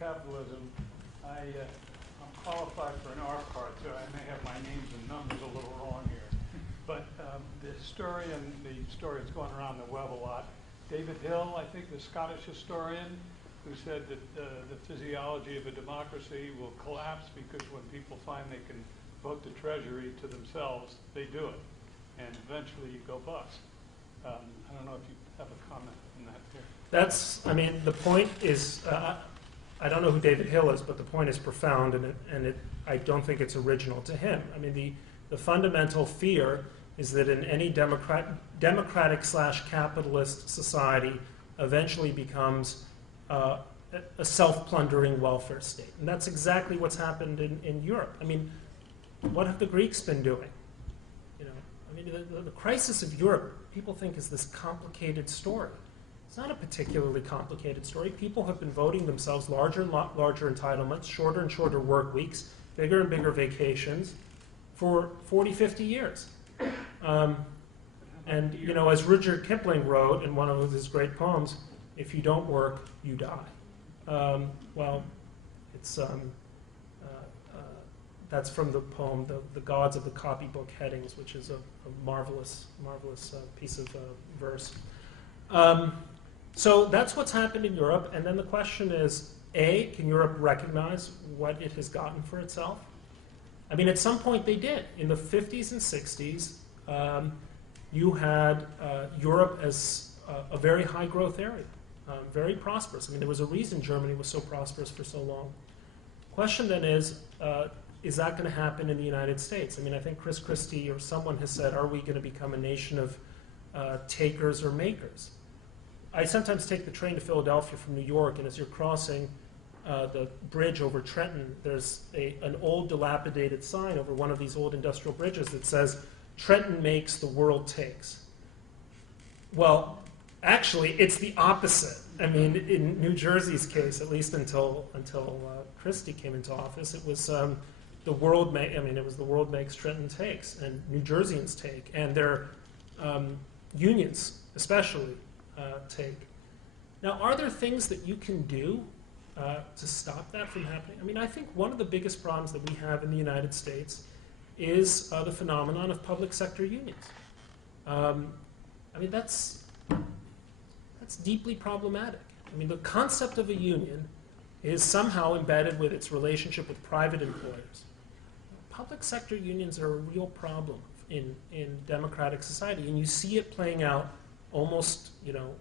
Capitalism, I'm qualified for an R part, so I may have my names and numbers a little wrong here. But the story that's going around the web a lot, David Hill, I think the Scottish historian, who said that the physiology of a democracy will collapse because when people find they can vote the treasury to themselves, they do it. And eventually you go bust. I don't know if you have a comment on that here. That's, I mean, the point is, I don't know who David Hill is, but the point is profound, and I don't think it's original to him. I mean, the fundamental fear is that in any democratic/capitalist society eventually becomes a self-plundering welfare state. And that's exactly what's happened in Europe. I mean, what have the Greeks been doing? You know, I mean, the crisis of Europe, people think is this complicated story. It's not a particularly complicated story. People have been voting themselves larger and larger entitlements, shorter and shorter work weeks, bigger and bigger vacations for 40, 50 years. And, you know, as Rudyard Kipling wrote in one of his great poems, if you don't work, you die. Well, it's, that's from the poem, The Gods of the Copybook Headings, which is a marvelous, marvelous piece of verse. So that's what's happened in Europe, and then the question is, A, can Europe recognize what it has gotten for itself? I mean, at some point they did. In the 50s and 60s, you had Europe as a very high growth area, very prosperous. I mean, there was a reason Germany was so prosperous for so long. Question then is that going to happen in the United States? I mean, I think Chris Christie or someone has said, are we going to become a nation of takers or makers? I sometimes take the train to Philadelphia from New York, and as you're crossing the bridge over Trenton, there's an old dilapidated sign over one of these old industrial bridges that says, Trenton makes, the world takes. Well, actually, it's the opposite. I mean, in New Jersey's case, at least until Christie came into office, it was the world makes, Trenton takes, and New Jerseyans take, and their unions especially take. Now, are there things that you can do to stop that from happening? I mean, I think one of the biggest problems that we have in the United States is the phenomenon of public sector unions. I mean, that's deeply problematic. I mean, the concept of a union is somehow embedded with its relationship with private employers. Public sector unions are a real problem in democratic society, and you see it playing out almost, you know,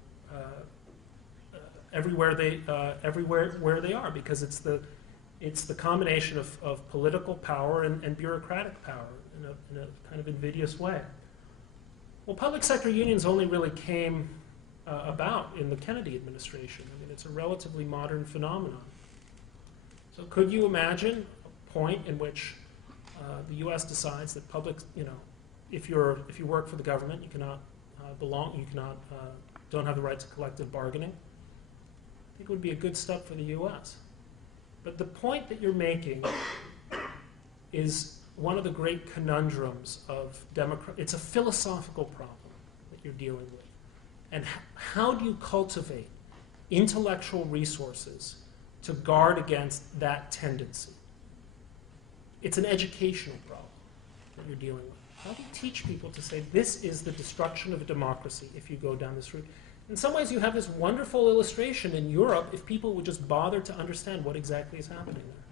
everywhere where they are, because it's the combination of political power and bureaucratic power in a kind of invidious way. Well, public sector unions only really came about in the Kennedy administration. I mean, it's a relatively modern phenomenon. So could you imagine a point in which the U.S. decides that if you work for the government, you cannot don't have the right to collective bargaining? I think it would be a good step for the U.S. But the point that you're making is one of the great conundrums of democracy. It's a philosophical problem that you're dealing with. And how do you cultivate intellectual resources to guard against that tendency? It's an educational problem that you're dealing with. How do you teach people to say, this is the destruction of a democracy if you go down this route? In some ways, you have this wonderful illustration in Europe if people would just bother to understand what exactly is happening there.